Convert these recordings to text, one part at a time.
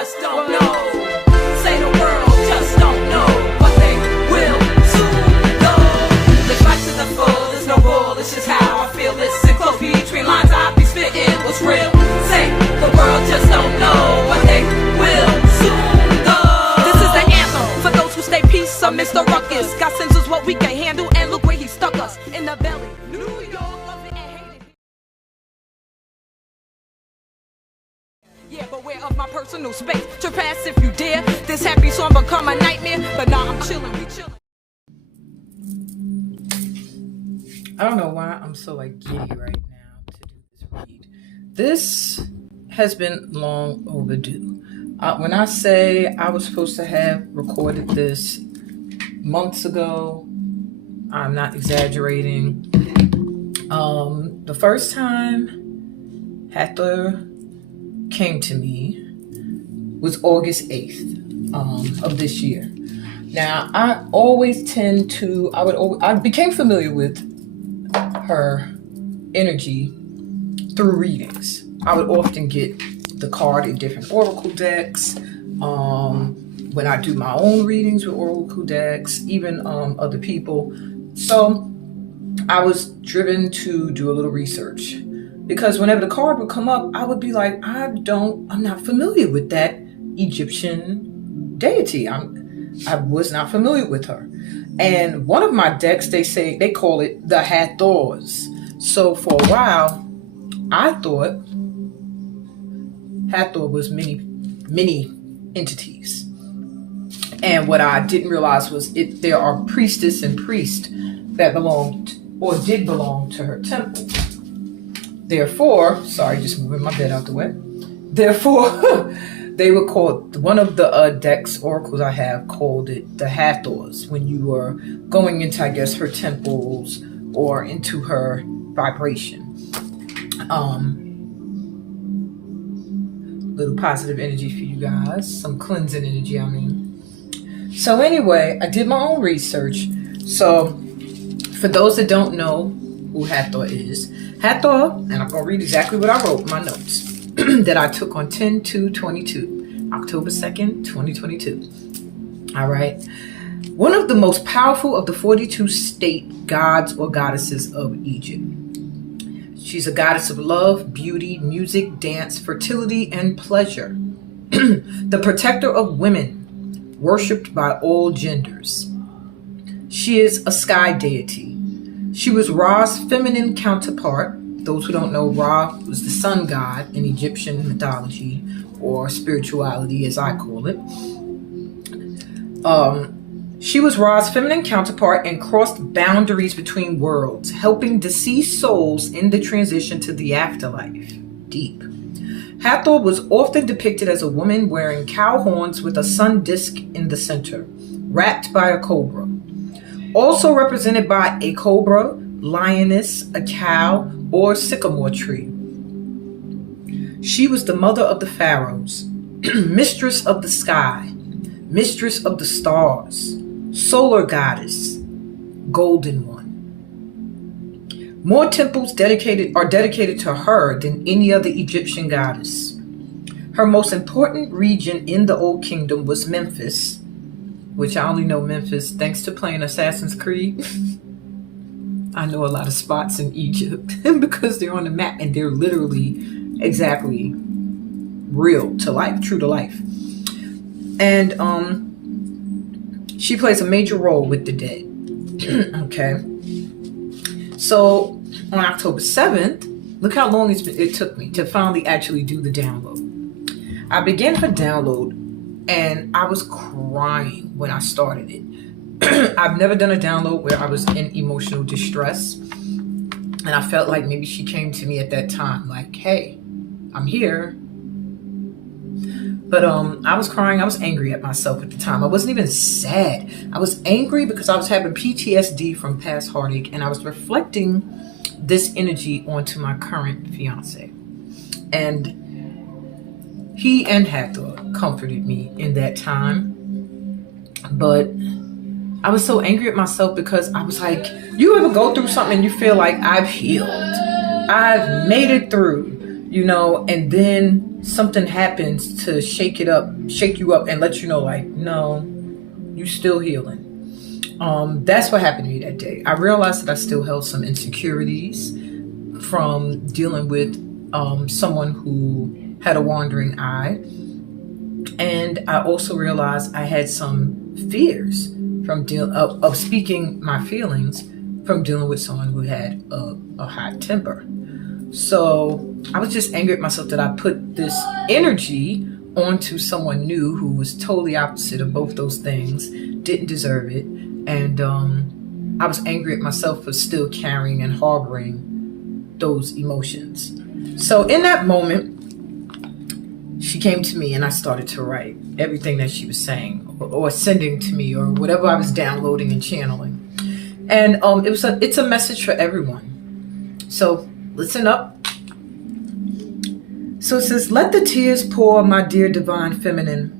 just don't know. Say the world just don't know, but they will soon go. Let's rise to the full, there's no rule, it's just how I feel. Listen close between lines, I be spitting what's real. Say the world just don't know, but they will soon go. This is the anthem for those who stay peace amidst the ruckus. God sends us what we can handle, and look where he stuck us, in the belly. New York, love it and hate it. Yeah, beware of my personal space. Trespass if you dare. This happy song become a nightmare, but nah, I'm chilling, we chilling. I don't know why I'm so giddy right now to do this read. This has been long overdue. When I say I was supposed to have recorded this months ago, I'm not exaggerating. The first time Hathor came to me was August 8th of this year. Now, I always tend to, I became familiar with her energy through readings. I would often get the card in different oracle decks. When I do my own readings with oracle decks, even other people. So I was driven to do a little research, because whenever the card would come up, I would be like, I'm not familiar with that Egyptian deity. I was not familiar with her. And one of my decks, they call it the Hathors. So for a while, I thought Hathor was many entities. And what I didn't realize was there are priestess and priest that belonged or did belong to her temple. Therefore, sorry, just moving my bed out the way. Therefore, they were called, one of the decks, oracles I have, called it the Hathors, when you were going into, I guess, her temples or into her vibration. Little positive energy for you guys, some cleansing energy, I mean. So anyway, I did my own research. So for those that don't know who Hathor is, Hathor, and I'm going to read exactly what I wrote in my notes that I took on 10/2/22, October 2nd, 2022. All right. One of the most powerful of the 42 state gods or goddesses of Egypt. She's a goddess of love, beauty, music, dance, fertility, and pleasure. The protector of women, worshipped by all genders. She is a sky deity. She was Ra's feminine counterpart. Those who don't know, Ra was the sun god in Egyptian mythology, or spirituality as I call it. She was Ra's feminine counterpart and crossed boundaries between worlds, helping deceased souls in the transition to the afterlife. Deep. Hathor was often depicted as a woman wearing cow horns with a sun disk in the center, wrapped by a cobra. Also represented by a cobra, lioness, a cow, or sycamore tree. She was the mother of the pharaohs, mistress of the sky, mistress of the stars, solar goddess, golden one. More temples are dedicated to her than any other Egyptian goddess. Her most important region in the Old Kingdom was Memphis, which I only know Memphis thanks to playing Assassin's Creed. I know a lot of spots in Egypt because they're on the map and they're literally exactly real to life, true to life. And she plays a major role with the dead. Okay. So on October 7th, look how long it took me to finally actually do the download. I began her download and I was crying when I started it. I've never done a download where I was in emotional distress. And I felt like maybe she came to me at that time, like, hey, I'm here. But I was crying. I was angry at myself at the time. I wasn't even sad. I was angry because I was having PTSD from past heartache, and I was reflecting this energy onto my current fiance. And he and Hathor comforted me in that time. But I was so angry at myself because I was like, you ever go through something and you feel like I've healed, I've made it through, and then something happens to shake you up and let you know, like, no, you still healing. That's what happened to me that day. I realized that I still held some insecurities from dealing with someone who had a wandering eye. And I also realized I had some fears from of speaking my feelings from dealing with someone who had a high temper. So I was just angry at myself that I put this energy onto someone new who was totally opposite of both those things, didn't deserve it. And I was angry at myself for still carrying and harboring those emotions. So in that moment, she came to me and I started to write everything that she was saying or sending to me or whatever I was downloading and channeling. And it's a message for everyone. So listen up. So it says, let the tears pour, my dear divine feminine.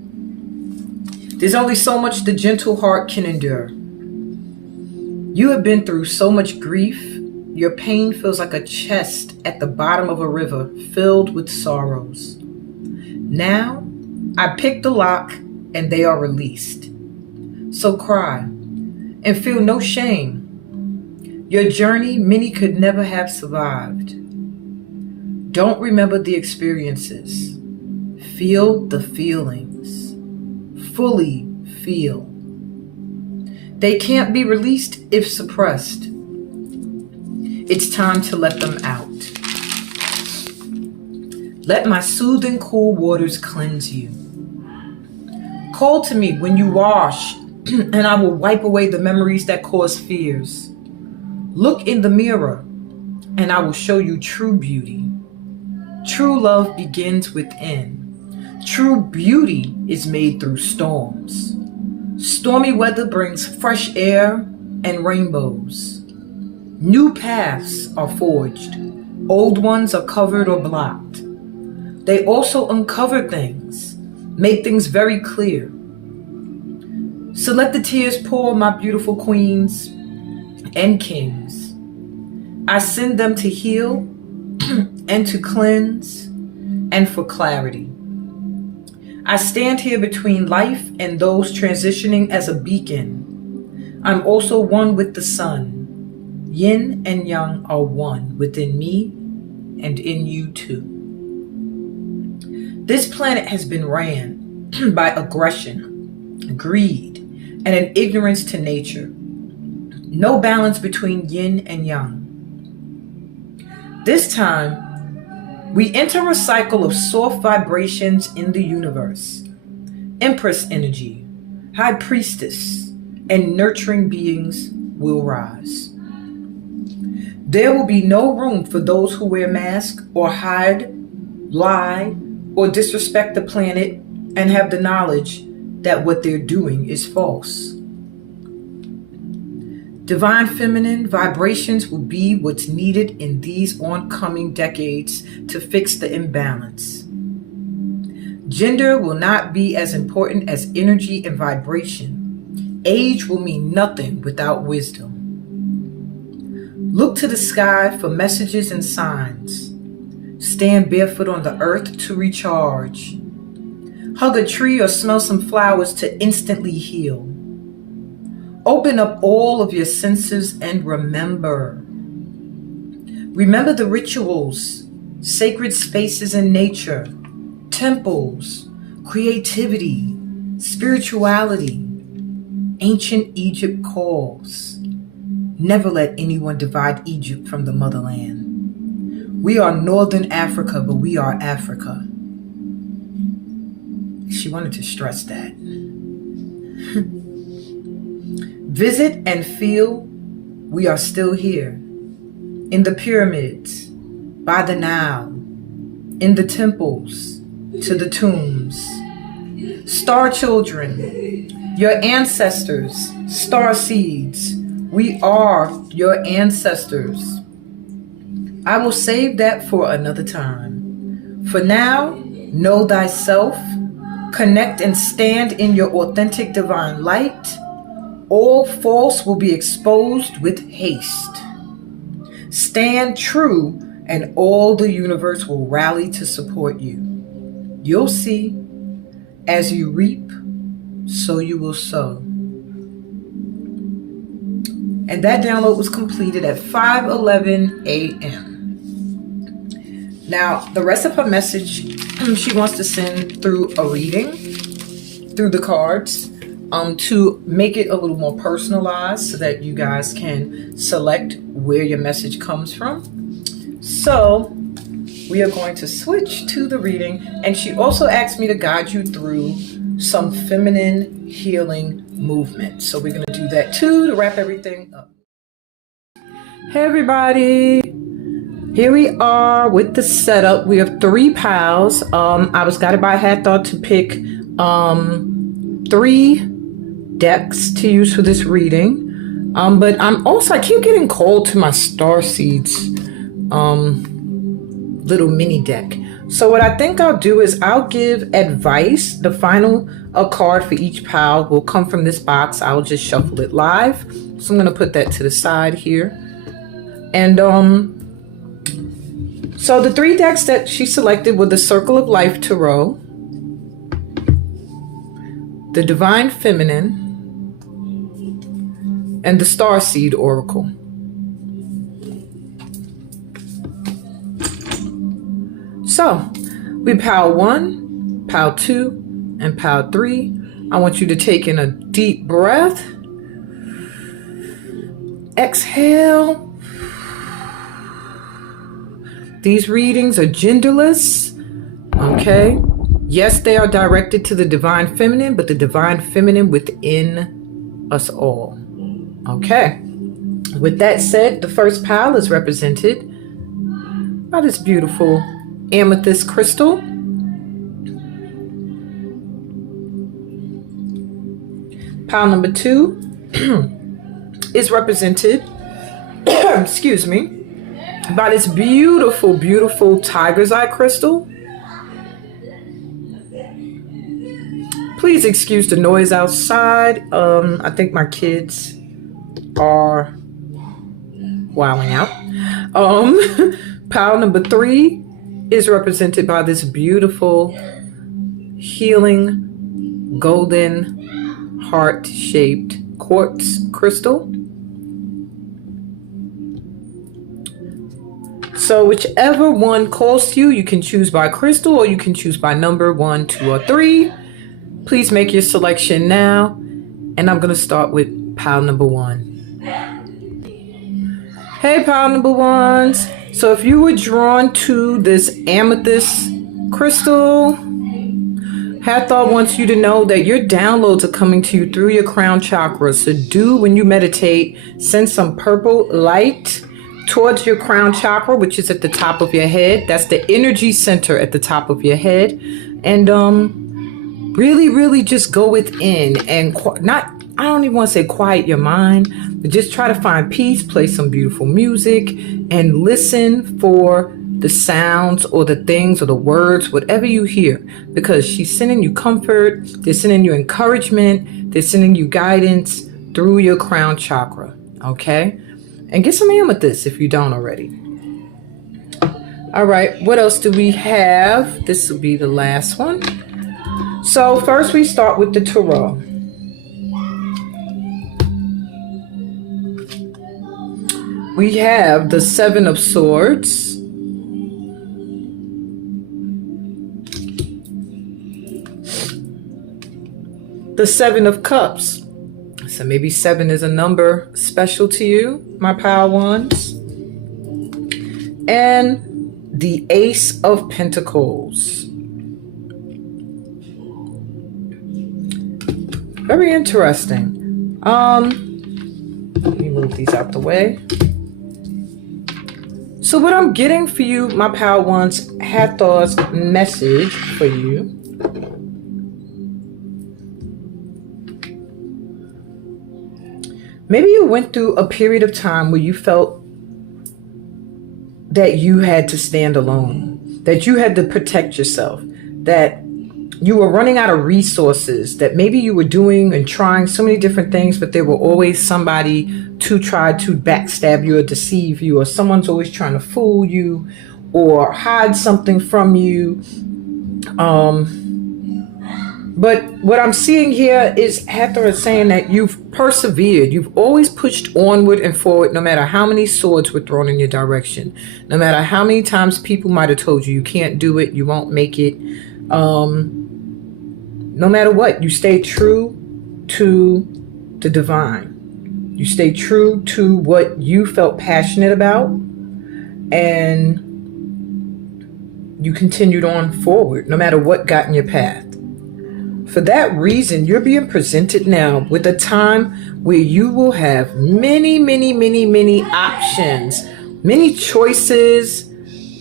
There's only so much the gentle heart can endure. You have been through so much grief. Your pain feels like a chest at the bottom of a river filled with sorrows. Now, I pick the lock and they are released. So cry and feel no shame. Your journey many could never have survived. Don't remember the experiences. Feel the feelings. Fully feel. They can't be released if suppressed. It's time to let them out. Let my soothing cool waters cleanse you. Call to me when you wash, and I will wipe away the memories that cause fears. Look in the mirror, and I will show you true beauty. True love begins within. True beauty is made through storms. Stormy weather brings fresh air and rainbows. New paths are forged. Old ones are covered or blocked. They also uncover things, make things very clear. So let the tears pour, my beautiful queens and kings. I send them to heal and to cleanse and for clarity. I stand here between life and those transitioning as a beacon. I'm also one with the sun. Yin and yang are one within me and in you too. This planet has been ran by aggression, greed, and an ignorance to nature. No balance between yin and yang. This time, we enter a cycle of soft vibrations in the universe. Empress energy, high priestess, and nurturing beings will rise. There will be no room for those who wear masks or hide, lie, or disrespect the planet and have the knowledge that what they're doing is false. Divine feminine vibrations will be what's needed in these oncoming decades to fix the imbalance. Gender will not be as important as energy and vibration. Age will mean nothing without wisdom. Look to the sky for messages and signs. Stand barefoot on the earth to recharge. Hug a tree or smell some flowers to instantly heal. Open up all of your senses and remember. Remember the rituals, sacred spaces in nature, temples, creativity, spirituality. Ancient Egypt calls. Never let anyone divide Egypt from the motherland. We are Northern Africa, but we are Africa. She wanted to stress that. Visit and feel we are still here. In the pyramids, by the Nile, in the temples, to the tombs. Star children, your ancestors, starseeds, we are your ancestors. I will save that for another time. For now, know thyself, connect and stand in your authentic divine light. All false will be exposed with haste. Stand true and all the universe will rally to support you. You'll see, as you reap, so you will sow. And that download was completed at 5:11 a.m. Now, the rest of her message, she wants to send through a reading, through the cards, to make it a little more personalized so that you guys can select where your message comes from. So we are going to switch to the reading. And she also asked me to guide you through some feminine healing movement. So we're going to do that too to wrap everything up. Hey everybody, here we are with the setup. We have 3 piles. I was guided by Hathor to pick 3 decks to use for this reading. But I keep getting called to my Starseeds little mini deck. So what I think I'll do is I'll give advice. The final card for each pile will come from this box. I'll just shuffle it live. So I'm going to put that to the side here. And so the 3 decks that she selected were the Circle of Life Tarot, the Divine Feminine, and the Starseed Oracle. So we pile 1, pile 2, and pile 3. I want you to take in a deep breath. Exhale. These readings are genderless, okay? Yes, they are directed to the Divine Feminine, but the Divine Feminine within us all, okay? With that said, the first pile is represented by this beautiful amethyst crystal. Pile number 2 is represented, excuse me, by this beautiful, beautiful tiger's eye crystal. Please excuse the noise outside. I think my kids are wilding out. Pile number 3 is represented by this beautiful, healing, golden, heart-shaped quartz crystal. So whichever one calls to you, you can choose by crystal or you can choose by number 1, 2, or 3. Please make your selection now. And I'm going to start with pile number 1. Hey, pile number 1s. So if you were drawn to this amethyst crystal, Hathor wants you to know that your downloads are coming to you through your crown chakra. So when you meditate, send some purple light towards your crown chakra, which is at the top of your head. That's the energy center at the top of your head. And really, really just go within and I don't even want to say quiet your mind, but just try to find peace, play some beautiful music, and listen for the sounds or the things or the words, whatever you hear, because she's sending you comfort, they're sending you encouragement, they're sending you guidance through your crown chakra, okay? And get some amethyst if you don't already. All right, what else do we have? This will be the last one. So first we start with the tarot. We have the 7 of Swords, the 7 of Cups. So maybe 7 is a number special to you, my pile 1s. And the Ace of Pentacles. Very interesting. Let me move these out the way. So what I'm getting for you, my pile 1s, Hathor's message for you. Maybe you went through a period of time where you felt that you had to stand alone, that you had to protect yourself, that you were running out of resources, that maybe you were doing and trying so many different things, but there were always somebody to try to backstab you or deceive you, or someone's always trying to fool you or hide something from you. But what I'm seeing here is Hathor is saying that you've persevered. You've always pushed onward and forward, no matter how many swords were thrown in your direction, no matter how many times people might have told you can't do it, you won't make it. No matter what, you stay true to the divine. You stay true to what you felt passionate about, and you continued on forward, no matter what got in your path. For that reason, you're being presented now with a time where you will have many, many, many, many options, many choices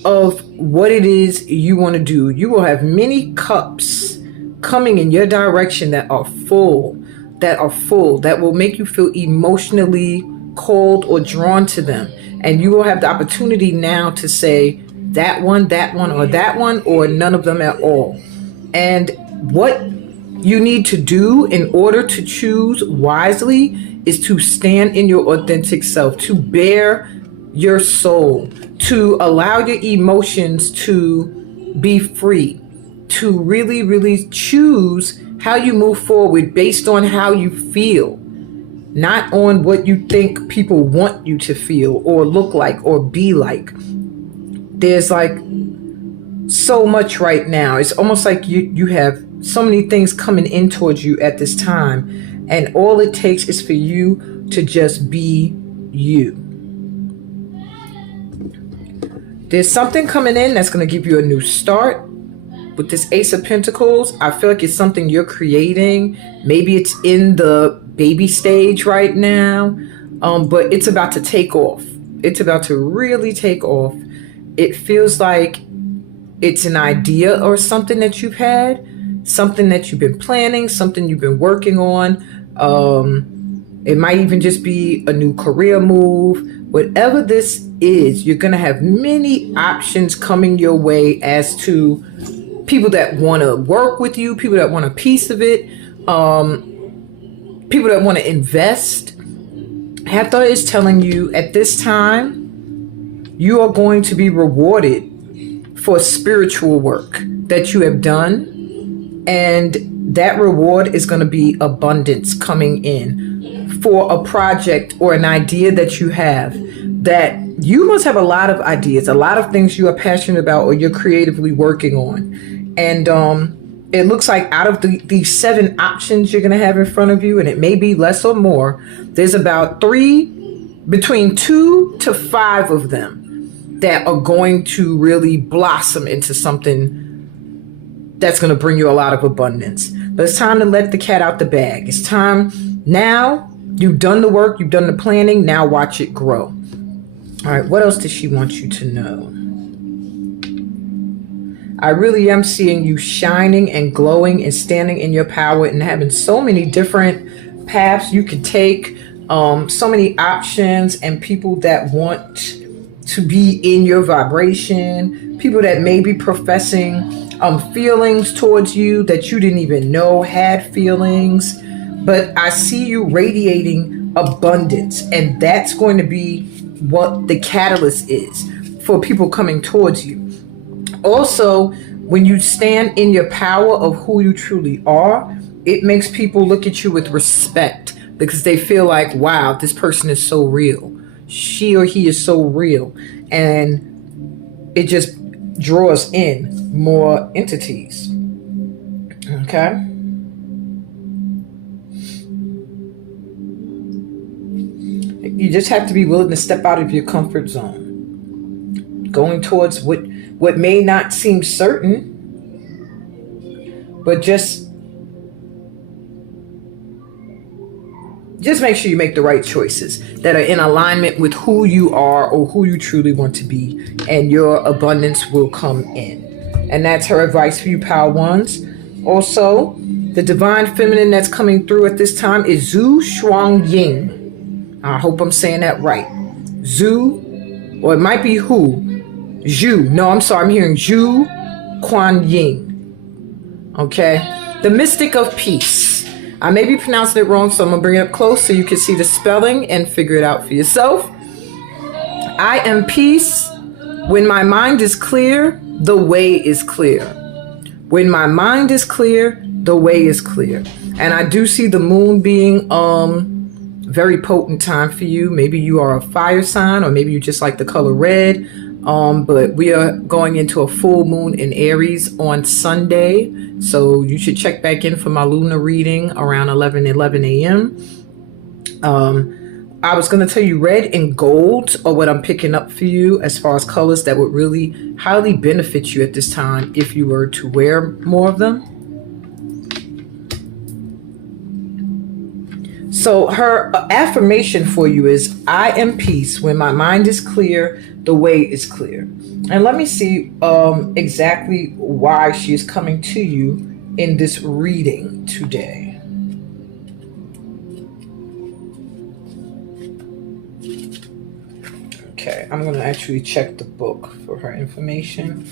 of what it is you want to do. You will have many cups coming in your direction that are full, that will make you feel emotionally called or drawn to them. And you will have the opportunity now to say that one, or none of them at all. And what you need to do in order to choose wisely is to stand in your authentic self, to bear your soul, to allow your emotions to be free, to really, really choose how you move forward based on how you feel, not on what you think people want you to feel or look like or be like. There's like so much right now. It's almost like you have so many things coming in towards you at this time, and all it takes is for you to just be you. There's something coming in that's going to give you a new start. With this Ace of Pentacles, I feel like it's something you're creating. Maybe it's in the baby stage right now, but it's about to take off. It's about to really take off. It feels like it's an idea or something that you've had, something that you've been planning, something you've been working on. It might even just be a new career move. Whatever this is, you're going to have many options coming your way as to people that want to work with you, people that want a piece of it, people that want to invest. Hathor is telling you at this time, you are going to be rewarded for spiritual work that you have done. And that reward is going to be abundance coming in for a project or an idea that you have. That you must have a lot of ideas, a lot of things you are passionate about or you're creatively working on. And it looks like out of these 7 options you're going to have in front of you, and it may be less or more, there's about between 2 to 5 of them that are going to really blossom into something that's going to bring you a lot of abundance. But it's time to let the cat out the bag. It's time now. You've done the work. You've done the planning. Now watch it grow. All right. What else does she want you to know? I really am seeing you shining and glowing and standing in your power and having so many different paths you could take. So many options and people that want to be in your vibration. People that may be professing feelings towards you that you didn't even know had feelings. But I see you radiating abundance, and that's going to be what the catalyst is for people coming towards you. Also, when you stand in your power of who you truly are, it makes people look at you with respect because they feel like, wow, this person is so real. She or he is so real. And it just draws in more entities. Okay? You just have to be willing to step out of your comfort zone. Going towards what may not seem certain, but just make sure you make the right choices that are in alignment with who you are or who you truly want to be, and your abundance will come in. And that's her advice for you, Power Ones. Also, the divine feminine that's coming through at this time is Zhu Shuang Ying. I hope I'm saying that right. Zhu, or it might be Hu. Zhu. No, I'm sorry. I'm hearing Zhu Quan Ying. Okay? The mystic of peace. I may be pronouncing it wrong, so I'm going to bring it up close so you can see the spelling and figure it out for yourself. I am peace. When my mind is clear, the way is clear. When my mind is clear, the way is clear. And I do see the moon being very potent time for you. Maybe you are a fire sign, or maybe you just like the color red. But we are going into a full moon in Aries on Sunday. So you should check back in for my lunar reading around 11 a.m. I was going to tell you red and gold are what I'm picking up for you as far as colors that would really highly benefit you at this time if you were to wear more of them. So her affirmation for you is, I am peace. When my mind is clear, the way is clear. And let me see exactly why she is coming to you in this reading today. Okay, I'm going to actually check the book for her information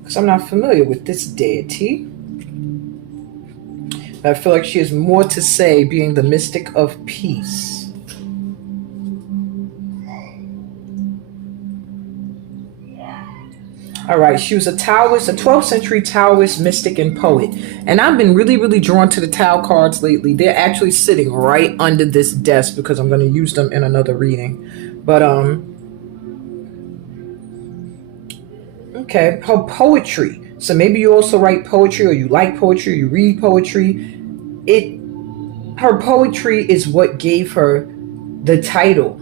because I'm not familiar with this deity. I feel like she has more to say, being the mystic of peace. All right, she was a Taoist, a 12th century Taoist mystic and poet. And I've been really, really drawn to the Tao cards lately. They're actually sitting right under this desk because I'm going to use them in another reading. But, okay, her poetry. So maybe you also write poetry, or you like poetry, or you read poetry. Her poetry is what gave her the title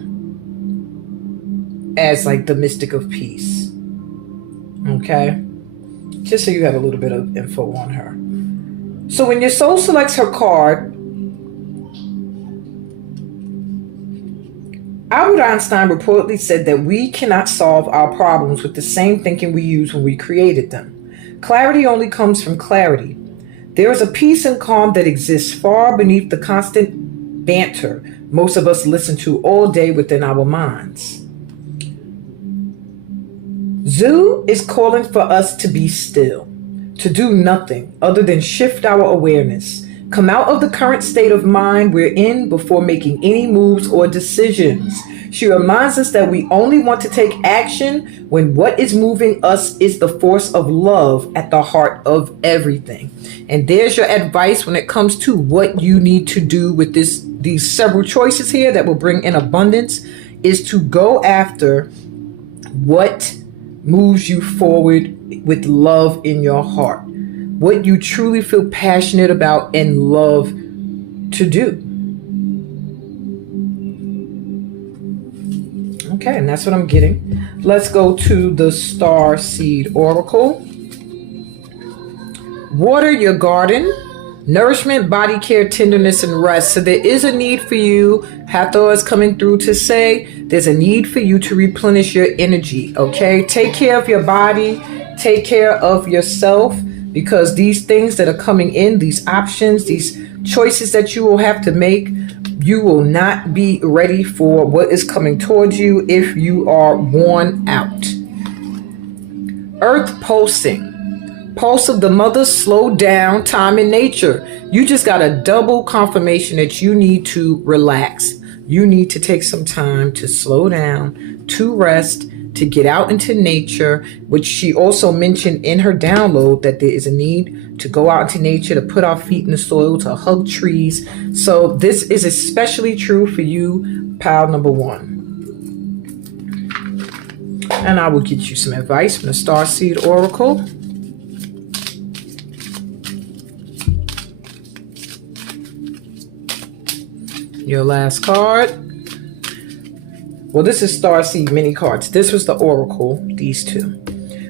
as like the mystic of peace. Okay, just so you have a little bit of info on her. So when your soul selects her card, Albert Einstein reportedly said that we cannot solve our problems with the same thinking we used when we created them. Clarity only comes from clarity. There is a peace and calm that exists far beneath the constant banter most of us listen to all day within our minds. Zu is calling for us to be still, to do nothing other than shift our awareness, come out of the current state of mind we're in before making any moves or decisions. She reminds us that we only want to take action when what is moving us is the force of love at the heart of everything. And there's your advice when it comes to what you need to do with these several choices here that will bring in abundance, is to go after what moves you forward with love in your heart, what you truly feel passionate about and love to do. Okay, and that's what I'm getting. Let's go to the Starseed Oracle. Water your garden. Nourishment, body care, tenderness, and rest. So there is a need for you. Hathor is coming through to say there's a need for you to replenish your energy, okay? Take care of your body. Take care of yourself, because these things that are coming in, these options, these choices that you will have to make, you will not be ready for what is coming towards you if you are worn out. Earth pulsing. Pulse of the mother, slow down, time in nature. You just got a double confirmation that you need to relax. You need to take some time to slow down, to rest, to get out into nature, which she also mentioned in her download, that there is a need to go out into nature, to put our feet in the soil, to hug trees. So this is especially true for you, pile number one. And I will get you some advice from the Starseed Oracle. Your last card. Well, this is Starseed mini cards. This was the Oracle, these two.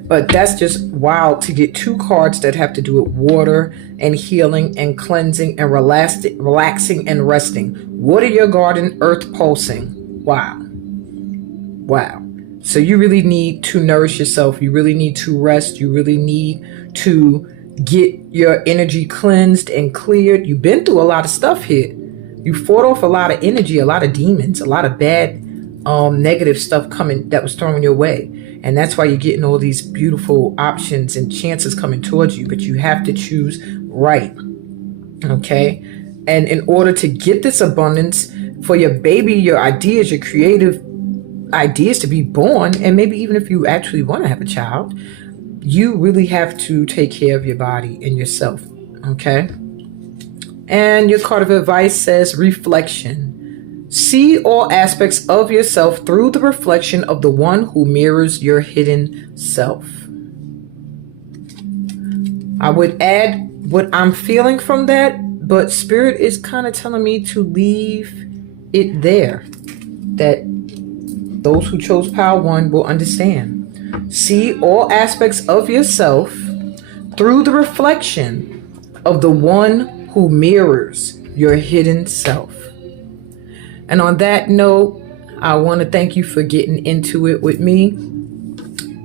But that's just wild to get two cards that have to do with water and healing and cleansing and relaxing and resting. Water your garden, earth pulsing. Wow. Wow. So you really need to nourish yourself. You really need to rest. You really need to get your energy cleansed and cleared. You've been through a lot of stuff here. You fought off a lot of energy, a lot of demons, a lot of bad negative stuff coming that was thrown your way. And that's why you're getting all these beautiful options and chances coming towards you, but you have to choose right. Okay. And in order to get this abundance for your baby, your ideas, your creative ideas to be born, and maybe even if you actually want to have a child, you really have to take care of your body and yourself. Okay. And your card of advice says reflection. See all aspects of yourself through the reflection of the one who mirrors your hidden self. I would add what I'm feeling from that, but Spirit is kind of telling me to leave it there. That those who chose Pile 1 will understand. See all aspects of yourself through the reflection of the one who mirrors your hidden self. And on that note, I want to thank you for getting into it with me.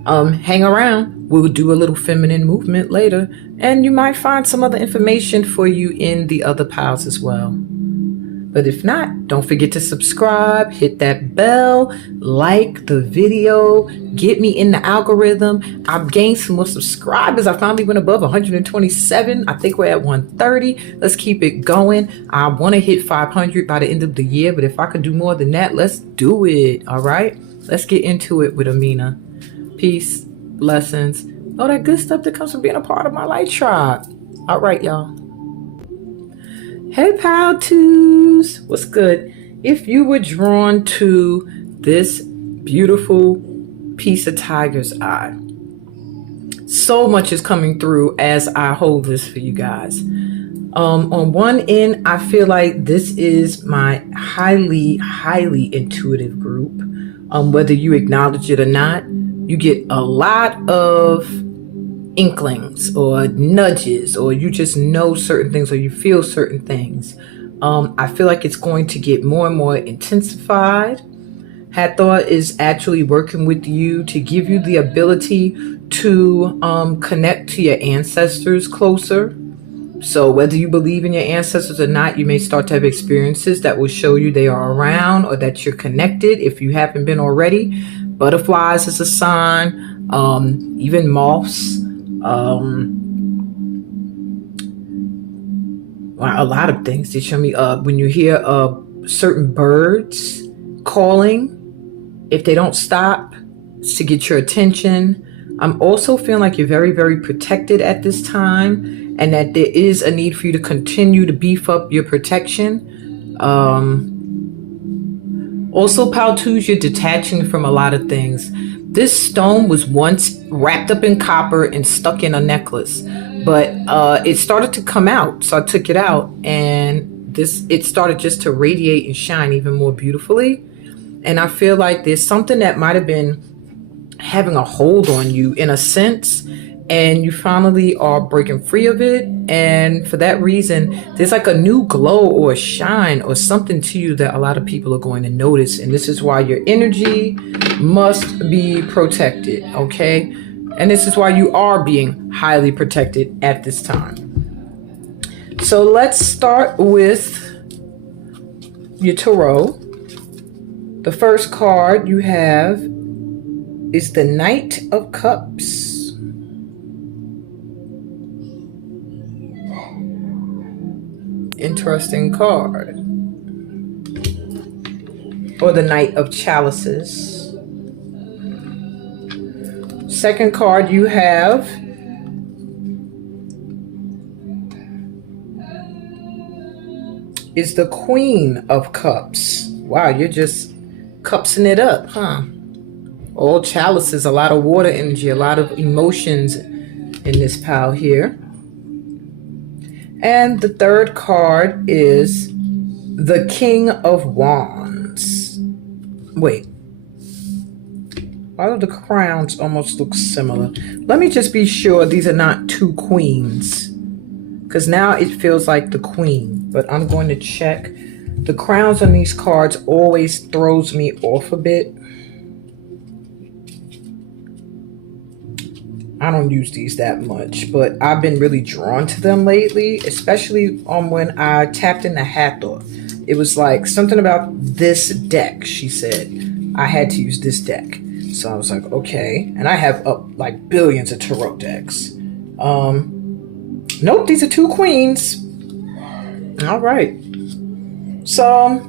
Hang around. We'll do a little feminine movement later, and you might find some other information for you in the other piles as well. But if not, don't forget to subscribe, hit that bell, like the video, get me in the algorithm. I've gained some more subscribers. I finally went above 127. I think we're at 130. Let's keep it going. I want to hit 500 by the end of the year, but if I could do more than that, let's do it. All right? Let's get into it with Amina. Peace, blessings, all that good stuff that comes from being a part of my light tribe. All right, y'all. Hey, Pal Twos, what's good? If you were drawn to this beautiful piece of tiger's eye, so much is coming through as I hold this for you guys. On one end, I feel like this is my highly, highly intuitive group. Whether you acknowledge it or not, you get a lot of inklings or nudges, or you just know certain things, or you feel certain things. I feel like it's going to get more and more intensified. Hathor is actually working with you to give you the ability to connect to your ancestors closer. So whether you believe in your ancestors or not, you may start to have experiences that will show you they are around or that you're connected if you haven't been already. Butterflies is a sign, even moths. A lot of things. They show me when you hear certain birds calling, if they don't stop, it's to get your attention. I'm also feeling like you're very, very protected at this time, and that there is a need for you to continue to beef up your protection. Also, Pal 2s, you're detaching from a lot of things. This stone was once wrapped up in copper and stuck in a necklace, but it started to come out. So I took it out, and it started just to radiate and shine even more beautifully. And I feel like there's something that might have been having a hold on you in a sense, and you finally are breaking free of it. And for that reason, there's like a new glow or a shine or something to you that a lot of people are going to notice. And this is why your energy must be protected, okay? And this is why you are being highly protected at this time. So let's start with your tarot. The first card you have is the Knight of Cups. Interesting card. Or the Knight of Chalices. Second card you have is the Queen of Cups. Wow, you're just cupsing it up, huh? All chalices, a lot of water energy, a lot of emotions in this pile here. And the third card is the King of Wands. Wait. Why do the crowns almost look similar? Let me just be sure these are not two queens, because now it feels like the queen, but I'm going to check. The crowns on these cards always throws me off a bit. I don't use these that much, but I've been really drawn to them lately, especially when I tapped into Hathor. It was like something about this deck, she said. I had to use this deck. So I was like, okay. And I have like billions of tarot decks. Nope, these are 2 queens. All right. So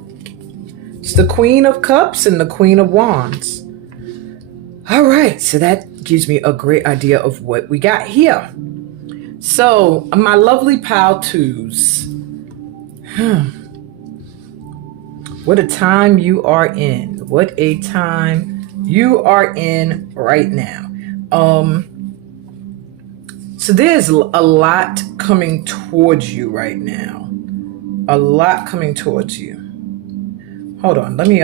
it's the Queen of Cups and the Queen of Wands. All right, so that gives me a great idea of what we got here. So my lovely pal twos. What a time you are in. What a time you are in right now. So there's a lot coming towards you right now. A lot coming towards you. Hold on, let me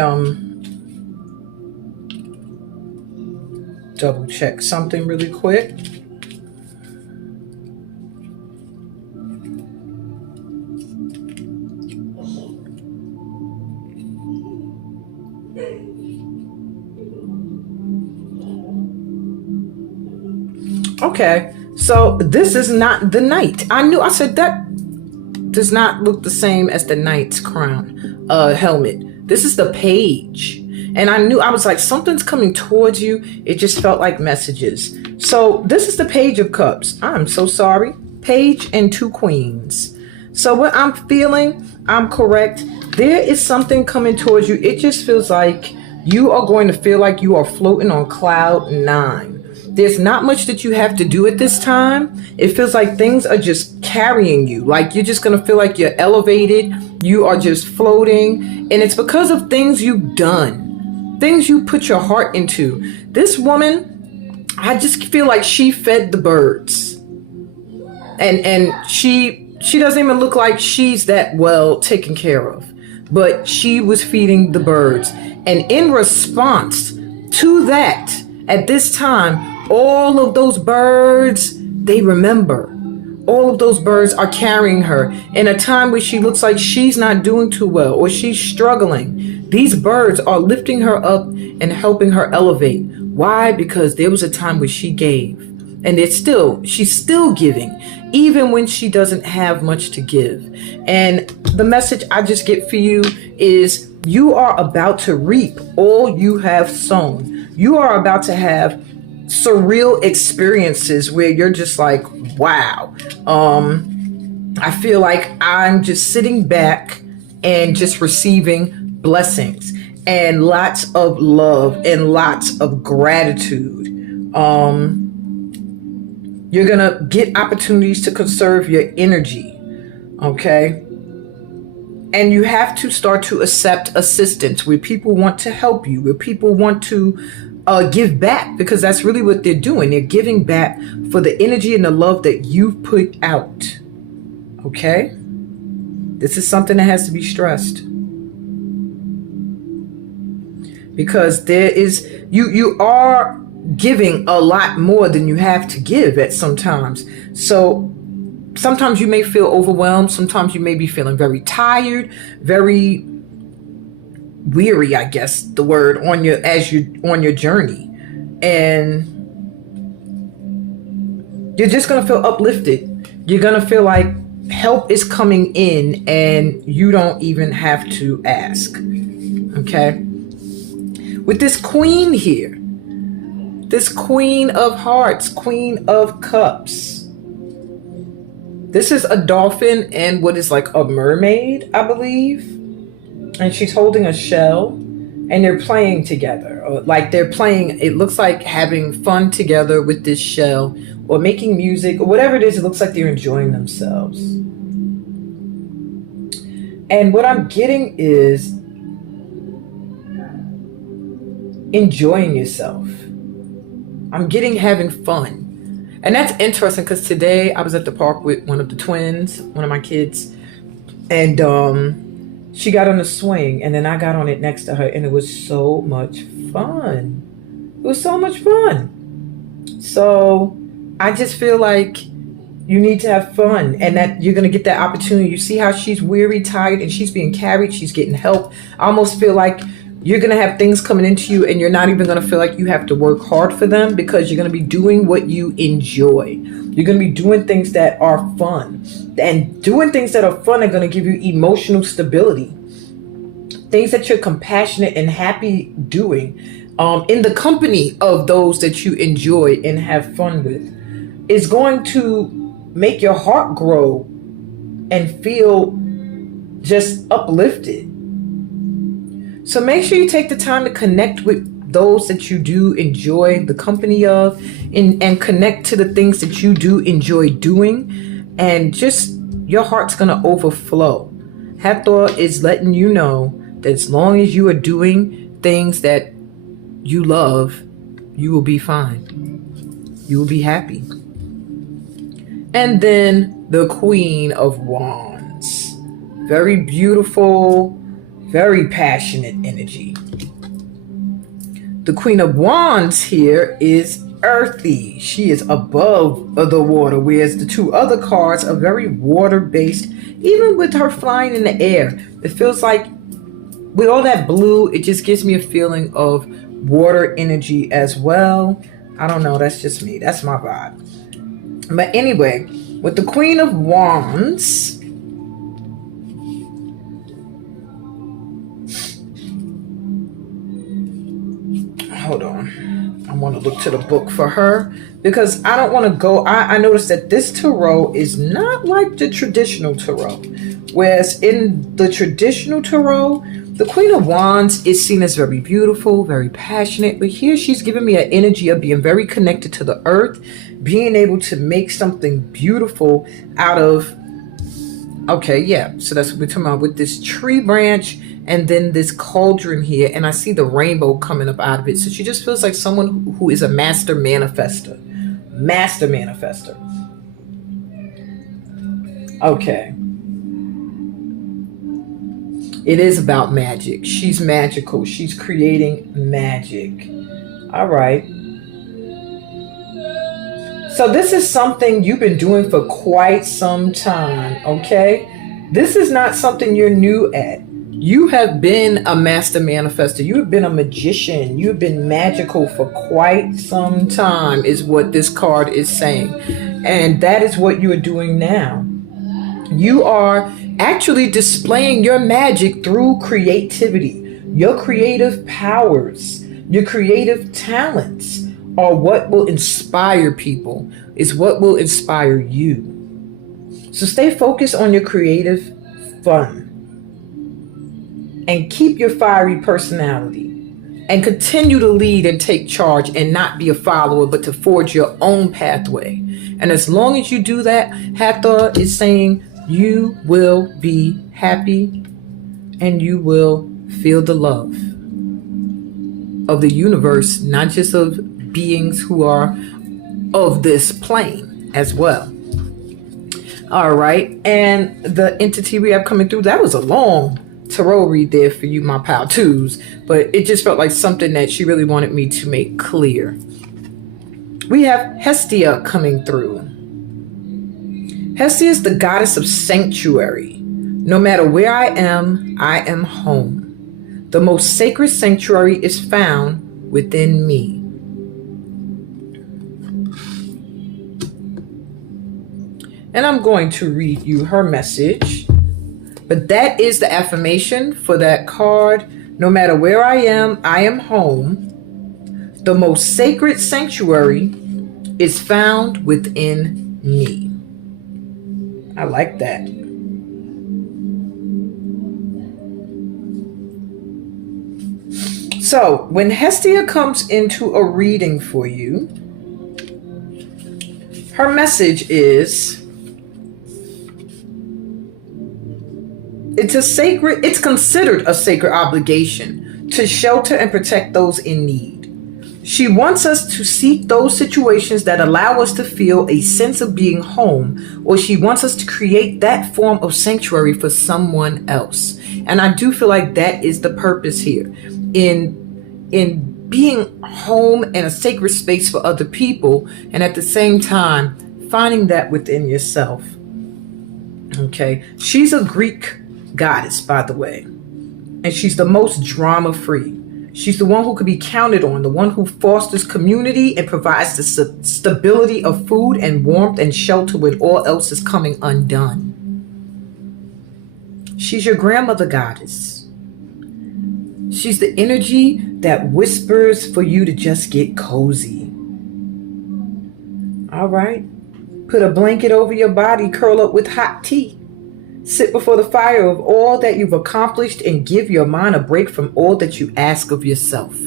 double check something really quick. Okay, so this is not the knight. I said that does not look the same as the knight's crown, helmet. This is the page. And I was like, something's coming towards you. It just felt like messages. So this is the Page of Cups. I'm so sorry. Page and 2 queens. So what I'm feeling, I'm correct. There is something coming towards you. It just feels like you are going to feel like you are floating on cloud 9. There's not much that you have to do at this time. It feels like things are just carrying you. Like you're just going to feel like you're elevated. You are just floating. And it's because of things you've done. Things you put your heart into. This woman, I just feel like she fed the birds. And she doesn't even look like she's that well taken care of. But she was feeding the birds. And in response to that, at this time, all of those birds, they remember. All of those birds are carrying her in a time where she looks like she's not doing too well or she's struggling. These birds are lifting her up and helping her elevate. Why? Because there was a time where she gave. And she's still giving, even when she doesn't have much to give. And the message I just get for you is you are about to reap all you have sown. You are about to have surreal experiences where you're just like, wow. I feel like I'm just sitting back and just receiving blessings and lots of love and lots of gratitude. You're gonna get opportunities to conserve your energy, okay? And you have to start to accept assistance where people want to help you, where people want to give back, because that's really what they're doing. They're giving back for the energy and the love that you've put out. Okay? This is something that has to be stressed. Because you are giving a lot more than you have to give at sometimes. So sometimes you may feel overwhelmed. Sometimes you may be feeling very tired, very weary, I guess the word, on your journey. And you're just going to feel uplifted. You're going to feel like help is coming in and you don't even have to ask. Okay? With this queen here, this Queen of Hearts, Queen of Cups. This is a dolphin and what is like a mermaid, I believe. And she's holding a shell and they're playing together. Or like they're playing, it looks like having fun together with this shell or making music or whatever it is. It looks like they're enjoying themselves. And what I'm getting is enjoying yourself. I'm getting having fun. And that's interesting because today I was at the park with one of the twins, one of my kids, and she got on the swing and then I got on it next to her and it was so much fun. It was so much fun. So I just feel like you need to have fun and that you're going to get that opportunity. You see how she's weary, tired, and she's being carried. She's getting help. I almost feel like you're going to have things coming into you and you're not even going to feel like you have to work hard for them because you're going to be doing what you enjoy. You're going to be doing things that are fun. And doing things that are fun are going to give you emotional stability. things that you're compassionate and happy doing, in the company of those that you enjoy and have fun with, is going to make your heart grow and feel just uplifted. So make sure you take the time to connect with those that you do enjoy the company of, and connect to the things that you do enjoy doing, and just your heart's going to overflow. Hathor is letting you know that as long as you are doing things that you love, you will be fine. You will be happy. And then the Queen of Wands. Very beautiful, very passionate energy. The Queen of Wands here is earthy. She is above the water, whereas the two other cards are very water-based. Even with her flying in the air, it feels like with all that blue, it just gives me a feeling of water energy as well. I don't know, that's just me. That's my vibe. But anyway, with the Queen of Wands, hold on. I want to look to the book for her because I don't want to go. I noticed that this tarot is not like the traditional tarot. Whereas in the traditional tarot, the Queen of Wands is seen as very beautiful, very passionate. But here she's giving me an energy of being very connected to the earth, being able to make something beautiful out of, okay, yeah. So that's what we're talking about with this tree branch and then this cauldron here. And I see the rainbow coming up out of it. So she just feels like someone who is a master manifester. Master manifester. Okay. It is about magic. She's magical. She's creating magic. All right. So this is something you've been doing for quite some time, okay? This is not something you're new at. You have been a master manifester. You have been a magician. You have been magical for quite some time is what this card is saying. And that is what you are doing now. You are actually displaying your magic through creativity. Your creative powers, your creative talents are what will inspire people, is what will inspire you. So stay focused on your creative fun and keep your fiery personality and continue to lead and take charge and not be a follower, but to forge your own pathway. And as long as you do that, Hathor is saying you will be happy and you will feel the love of the universe, not just of beings who are of this plane as well. All right. And the entity we have coming through, that was a long tarot read there for you, my pal twos, but it just felt like something that she really wanted me to make clear. We have Hestia coming through. Hestia is the goddess of sanctuary. No matter where I am home. The most sacred sanctuary is found within me. And I'm going to read you her message. But that is the affirmation for that card. No matter where I am home. The most sacred sanctuary is found within me. I like that. So when Hestia comes into a reading for you, her message is, it's considered a sacred obligation to shelter and protect those in need. She wants us to seek those situations that allow us to feel a sense of being home, or she wants us to create that form of sanctuary for someone else. And I do feel like that is the purpose here in being home and a sacred space for other people, and at the same time finding that within yourself. Okay, she's a Greek goddess, by the way, and she's the most drama-free. She's the one who could be counted on, the one who fosters community and provides the stability of food and warmth and shelter when all else is coming undone. She's your grandmother goddess. She's the energy that whispers for you to just get cozy. All right. Put a blanket over your body, curl up with hot tea. Sit before the fire of all that you've accomplished and give your mind a break from all that you ask of yourself.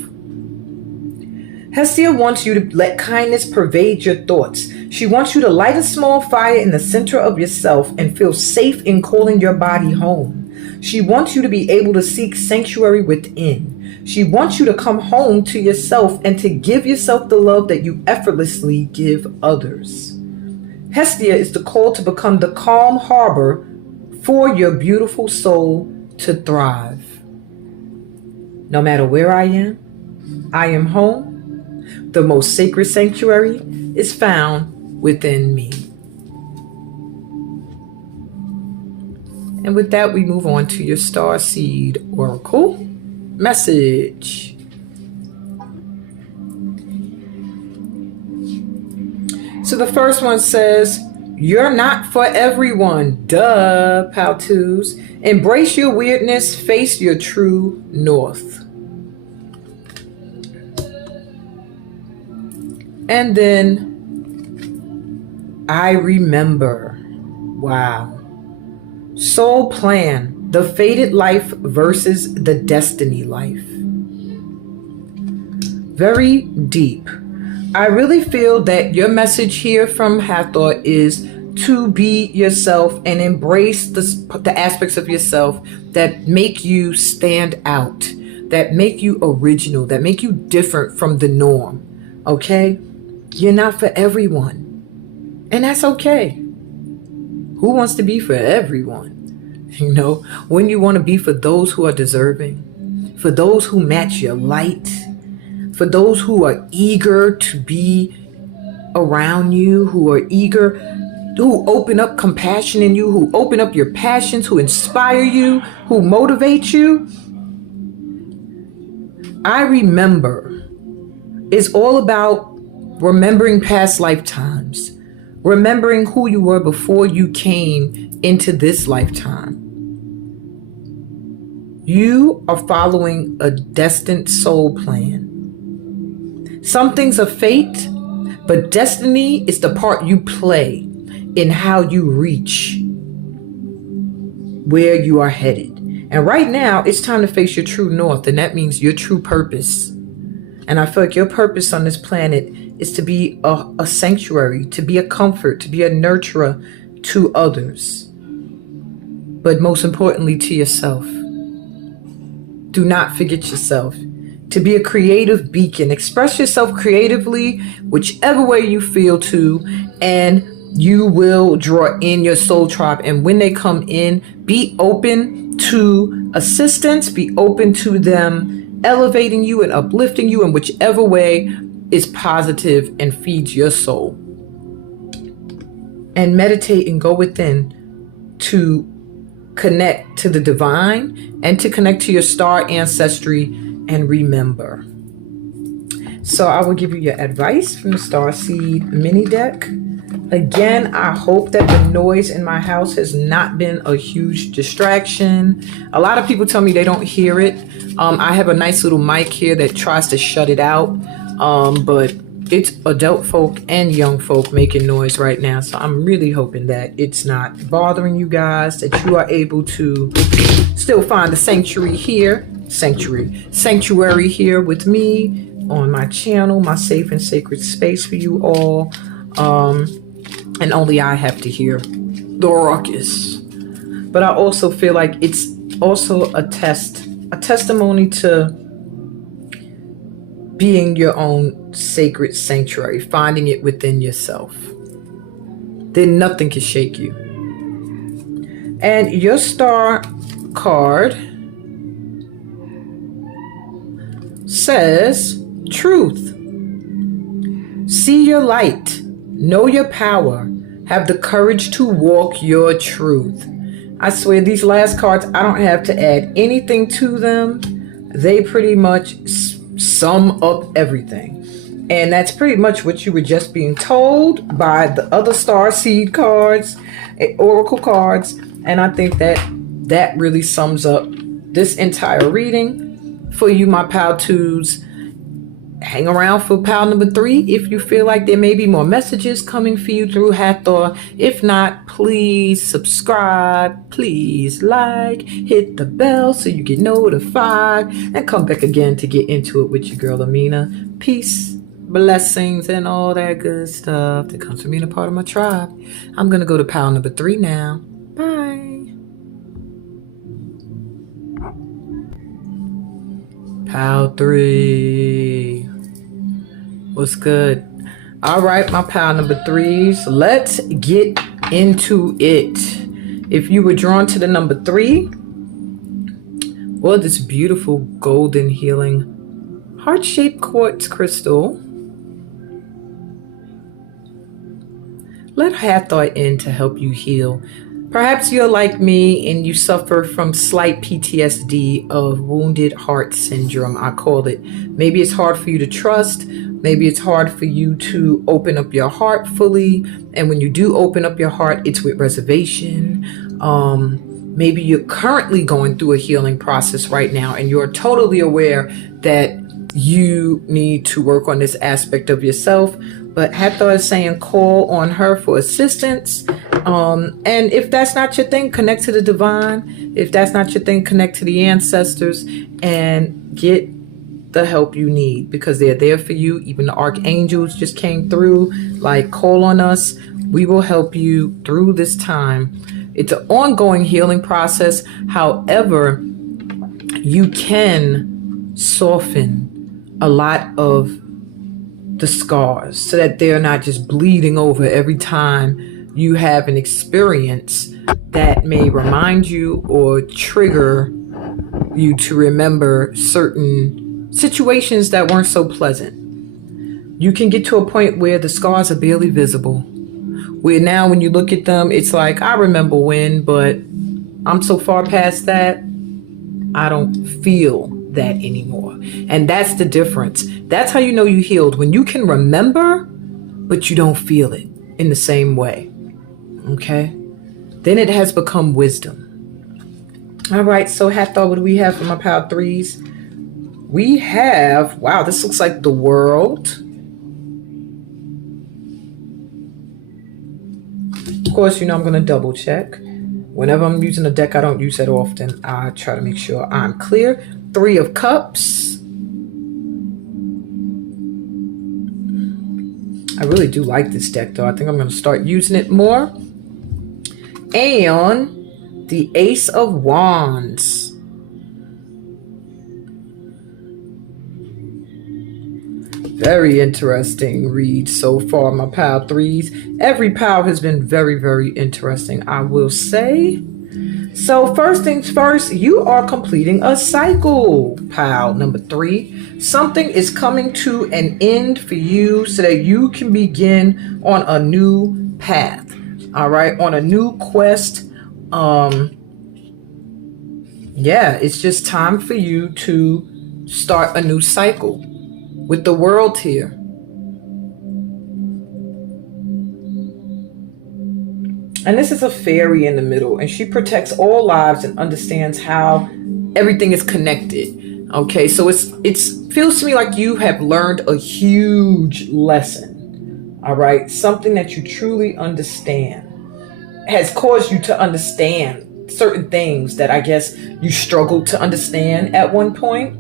Hestia wants you to let kindness pervade your thoughts. She wants you to light a small fire in the center of yourself and feel safe in calling your body home. She wants you to be able to seek sanctuary within. She wants you to come home to yourself and to give yourself the love that you effortlessly give others. Hestia is the call to become the calm harbor for your beautiful soul to thrive. No matter where I am home. The most sacred sanctuary is found within me. And with that, we move on to your Starseed Oracle message. So the first one says, you're not for everyone. Duh, Powtoos. Embrace your weirdness. Face your true north. And then, I remember. Wow. Soul plan. The fated life versus the destiny life. Very deep. I really feel that your message here from Hathor is to be yourself and embrace the aspects of yourself that make you stand out, that make you original, that make you different from the norm. Okay? You're not for everyone. And that's okay. Who wants to be for everyone? You know, when you want to be for those who are deserving, for those who match your light, for those who are eager to be around you, who are eager, who open up compassion in you, who open up your passions, who inspire you, who motivate you. I remember it's all about remembering past lifetimes, remembering who you were before you came into this lifetime. You are following a destined soul plan. Some things are fate, but destiny is the part you play in how you reach where you are headed. And right now, it's time to face your true north, and that means your true purpose. And I feel like your purpose on this planet is to be a sanctuary, to be a comfort, to be a nurturer to others. But most importantly, to yourself. Do not forget yourself. To be a creative beacon. Express yourself creatively, whichever way you feel to, and you will draw in your soul tribe. And when they come in, be open to assistance, be open to them elevating you and uplifting you in whichever way is positive and feeds your soul. And meditate and go within to connect to the divine and to connect to your star ancestry and remember. So I will give you your advice from the Starseed mini deck. Again, I hope that the noise in my house has not been a huge distraction. A lot of people tell me they don't hear it. I have a nice little mic here that tries to shut it out. But it's adult folk and young folk making noise right now. So I'm really hoping that it's not bothering you guys, that you are able to still find the sanctuary here with me on my channel, my safe and sacred space for you all. And only I have to hear the ruckus. But I also feel like it's also a testimony to being your own sacred sanctuary, finding it within yourself. Then nothing can shake you. And your star card says truth. See your light. Know your power. Have the courage to walk your truth. I swear these last cards, I don't have to add anything to them. They pretty much sum up everything. And that's pretty much what you were just being told by the other Starseed cards, Oracle cards. And I think that really sums up this entire reading. for you, my pal twos. Hang around for pal number 3 if you feel like there may be more messages coming for you through Hathor. If not, please subscribe, please like, hit the bell so you get notified, and come back again to get into it with your girl Amina. Peace, blessings, and all that good stuff that comes from being a part of my tribe. I'm gonna go to pal number 3 now. Bye. Pal 3. What's good? All right, my pal number 3s. Let's get into it. If you were drawn to the number 3, or this beautiful golden healing heart-shaped quartz crystal, let Hathor in to help you heal. Perhaps you're like me and you suffer from slight PTSD of wounded heart syndrome, I call it. Maybe it's hard for you to trust. Maybe it's hard for you to open up your heart fully. And when you do open up your heart, it's with reservation. Maybe you're currently going through a healing process right now and you're totally aware that you need to work on this aspect of yourself. But Hathor is saying call on her for assistance. And if that's not your thing, connect to the divine. If that's not your thing, connect to the ancestors and get the help you need, because they're there for you. Even the archangels just came through, like, call on us. We will help you through this time. It's an ongoing healing process. However, you can soften a lot of the scars so that they're not just bleeding over every time you have an experience that may remind you or trigger you to remember certain situations that weren't so pleasant. You can get to a point where the scars are barely visible, where now when you look at them, it's like, I remember when, but I'm so far past that, I don't feel that anymore. And that's the difference. That's how you know you healed, when you can remember, but you don't feel it in the same way. Okay? Then it has become wisdom. All right, so Hathor, what do we have for my pal 3s? We have, wow, this looks like the world. Of course, you know I'm going to double check. Whenever I'm using a deck I don't use that often, I try to make sure I'm clear. 3 of Cups. I really do like this deck, though. I think I'm going to start using it more. And the Ace of Wands. Very interesting read so far, my pal 3s. Every pal has been very, very interesting, I will say. So first things first, you are completing a cycle, pal number 3. Something is coming to an end for you so that you can begin on a new path. All right, on a new quest. Yeah, it's just time for you to start a new cycle with the world here. And this is a fairy in the middle, and she protects all lives and understands how everything is connected. Okay, so it feels to me like you have learned a huge lesson. All right, something that you truly understand has caused you to understand certain things that I guess you struggled to understand at one point.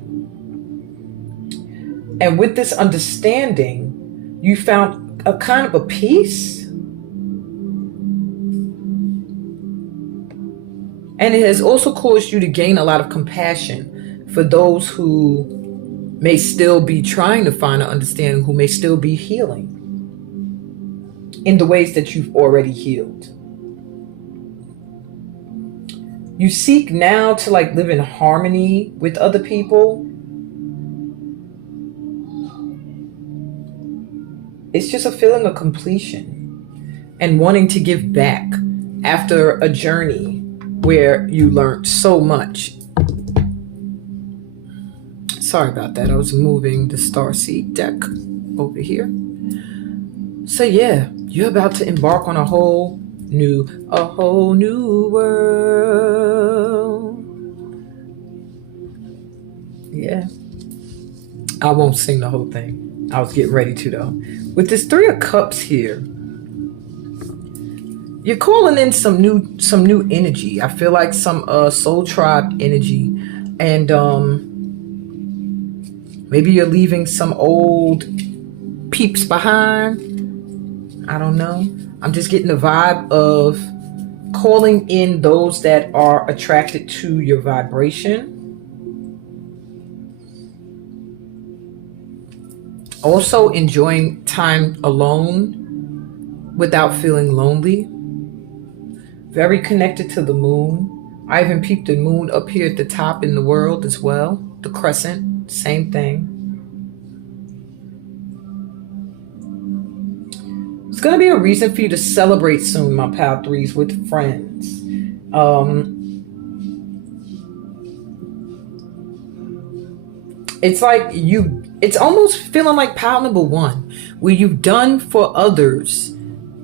And with this understanding, you found a kind of a peace. And it has also caused you to gain a lot of compassion for those who may still be trying to find an understanding, who may still be healing in the ways that you've already healed. You seek now to live in harmony with other people. It's just a feeling of completion and wanting to give back after a journey where you learned so much. Sorry about that. I was moving the Starseed deck over here. So yeah, you're about to embark on a whole new world. Yeah. I won't sing the whole thing. I was getting ready to though. With this Three of Cups here, you're calling in some new energy. I feel like some soul tribe energy. And maybe you're leaving some old peeps behind. I don't know. I'm just getting the vibe of calling in those that are attracted to your vibration. Also enjoying time alone without feeling lonely. Very connected to the moon. I even peeped the moon up here at the top in the world as well. The crescent, same thing. It's going to be a reason for you to celebrate soon, my Pal 3s, with friends. It's like it's almost feeling like Pal number 1, where you've done for others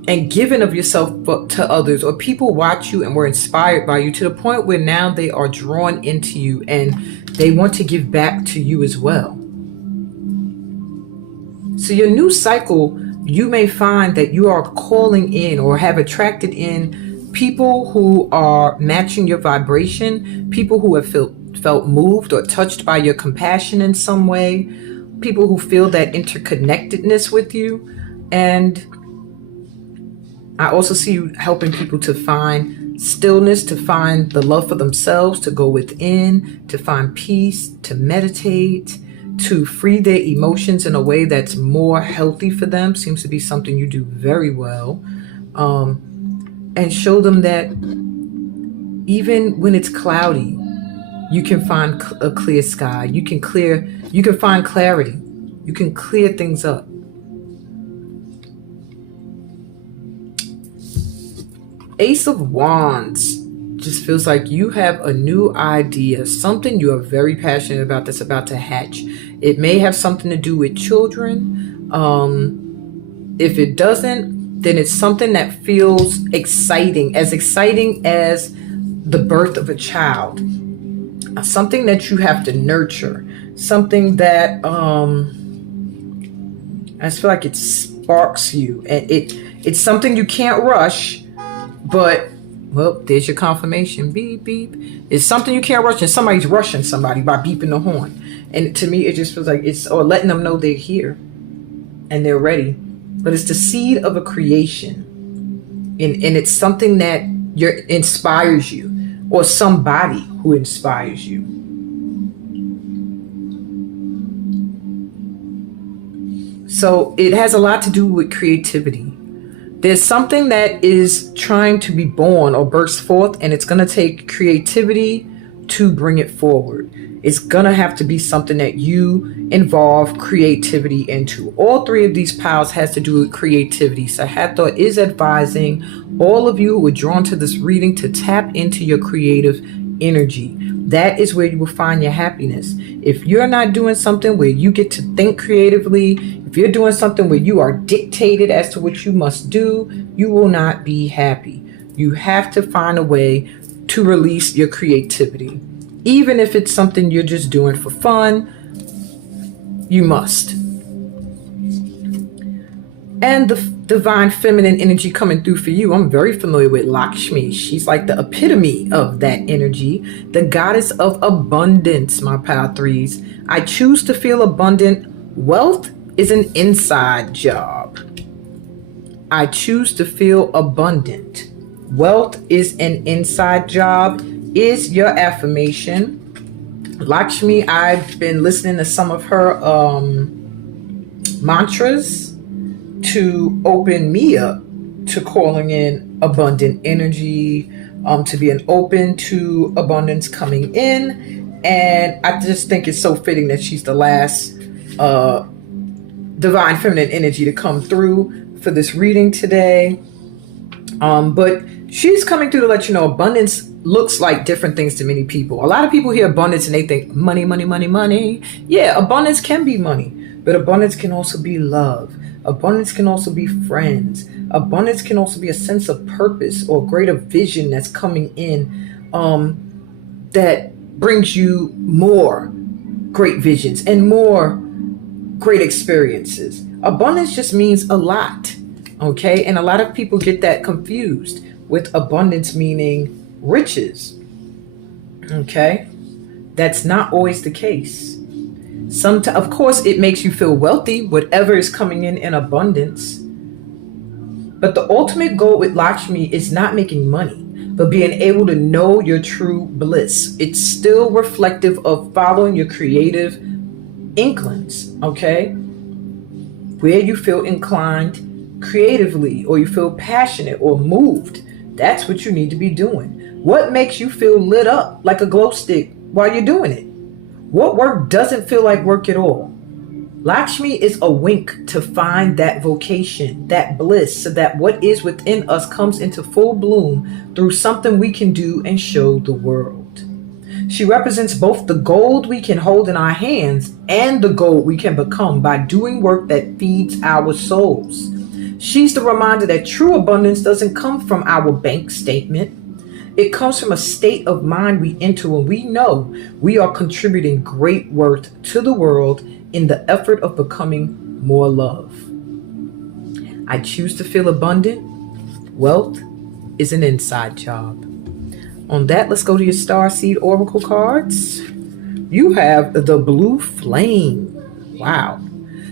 and given of yourself to others, or people watch you and were inspired by you to the point where now they are drawn into you and they want to give back to you as well. So your new cycle, you may find that you are calling in or have attracted in people who are matching your vibration, people who have felt moved or touched by your compassion in some way, people who feel that interconnectedness with you. And I also see you helping people to find stillness, to find the love for themselves, to go within, to find peace, to meditate, to free their emotions in a way that's more healthy for them. Seems to be something you do very well. And show them that even when it's cloudy, you can find a clear sky. You can find clarity. You can clear things up. Ace of Wands just feels like you have a new idea, something you are very passionate about that's about to hatch. It may have something to do with children. If it doesn't, then it's something that feels exciting as the birth of a child. Something that you have to nurture. Something that I just feel like it sparks you. And it's something you can't rush. But, well, there's your confirmation. Beep, beep. It's something you can't rush, and somebody's rushing somebody by beeping the horn. And to me, it just feels like or letting them know they're here and they're ready. But it's the seed of a creation. And it's something that inspires you, or somebody who inspires you. So it has a lot to do with creativity. There's something that is trying to be born or burst forth, and it's going to take creativity to bring it forward. It's going to have to be something that you involve creativity into. All three of these piles has to do with creativity. So Hathor is advising all of you who are drawn to this reading to tap into your creative energy. That is where you will find your happiness. If you're not doing something where you get to think creatively, if you're doing something where you are dictated as to what you must do, you will not be happy. You have to find a way to release your creativity. Even if it's something you're just doing for fun, you must. And the divine feminine energy coming through for you, I'm very familiar with Lakshmi. She's like the epitome of that energy, the goddess of abundance, my Pal 3s. I choose to feel abundant. Wealth is an inside job. I choose to feel abundant. Wealth is an inside job is your affirmation. Lakshmi, I've been listening to some of her mantras to open me up to calling in abundant energy, to being open to abundance coming in. And I just think it's so fitting that she's the last divine feminine energy to come through for this reading today. But she's coming through to let you know abundance looks like different things to many people. A lot of people hear abundance and they think money, money, money, money. Yeah, abundance can be money, but abundance can also be love. Abundance can also be friends. Abundance can also be a sense of purpose or greater vision that's coming in that brings you more great visions and more great experiences. Abundance just means a lot. Okay. And a lot of people get that confused with abundance meaning riches. Okay. That's not always the case. Of course, it makes you feel wealthy, whatever is coming in abundance. But the ultimate goal with Lakshmi is not making money, but being able to know your true bliss. It's still reflective of following your creative inklings, okay? Where you feel inclined creatively, or you feel passionate or moved. That's what you need to be doing. What makes you feel lit up like a glow stick while you're doing it? What work doesn't feel like work at all? Lakshmi is a wink to find that vocation, that bliss, so that what is within us comes into full bloom through something we can do and show the world. She represents both the gold we can hold in our hands and the gold we can become by doing work that feeds our souls. She's the reminder that true abundance doesn't come from our bank statement. It comes from a state of mind we enter when we know we are contributing great worth to the world in the effort of becoming more love. I choose to feel abundant. Wealth is an inside job. On that, let's go to your Starseed Oracle cards. You have the Blue Flame. Wow.